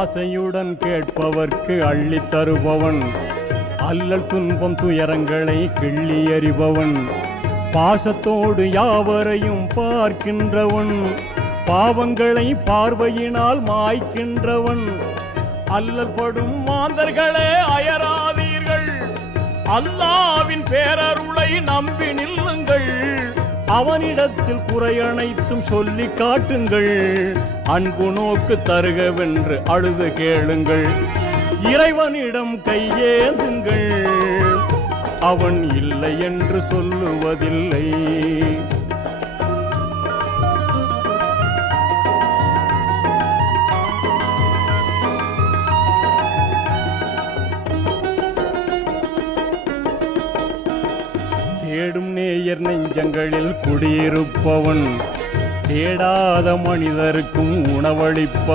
ஆசையுடன் கேட்பவர்க்கு அள்ளித் தருபவன், அல்லல் துன்பம் துயரங்களை கிள்ளி எறிபவன், பாசத்தோடு யாவரையும் பார்க்கின்றவன், பாவங்களை பார்வையினால் மாய்க்கின்றவன். அல்லல் படும் மாந்தர்களே அயராதீர்கள், அல்லாவின் பேரருளை நம்பி நில்லுங்கள். அவனிடத்தில் குறையனைத்தும் சொல்லி காட்டுங்கள், அன்பு நோக்கு தருகவென்று அழுது கேளுங்கள். இறைவனிடம் கையேந்துங்கள், அவன் இல்லை என்று சொல்லுவதில்லை. தேடும் நேயர் நெஞ்சங்களில் குடியிருப்பவன், தேடாத மனிதருக்கும் உணவளிப்பவன்.